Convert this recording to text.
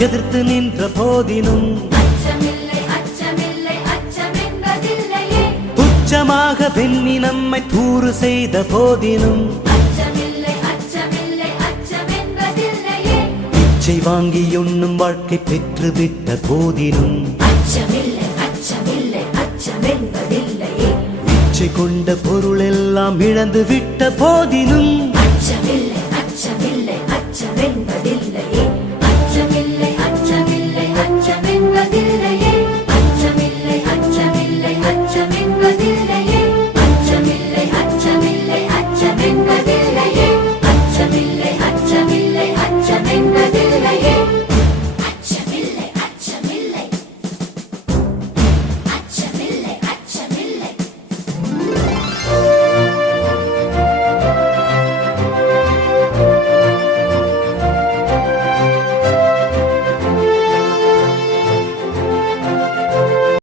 எதிர்த்து நின்ற போதினும் துச்சமாக வெண்ணி நம்மை தூறு செய்த போதினும் இச்சை வாங்கி உண்ணும் வாழ்க்கை பெற்றுவிட்ட போதினும் இச்சை கொண்ட பொருள் எல்லாம் இழந்து விட்ட போதினும்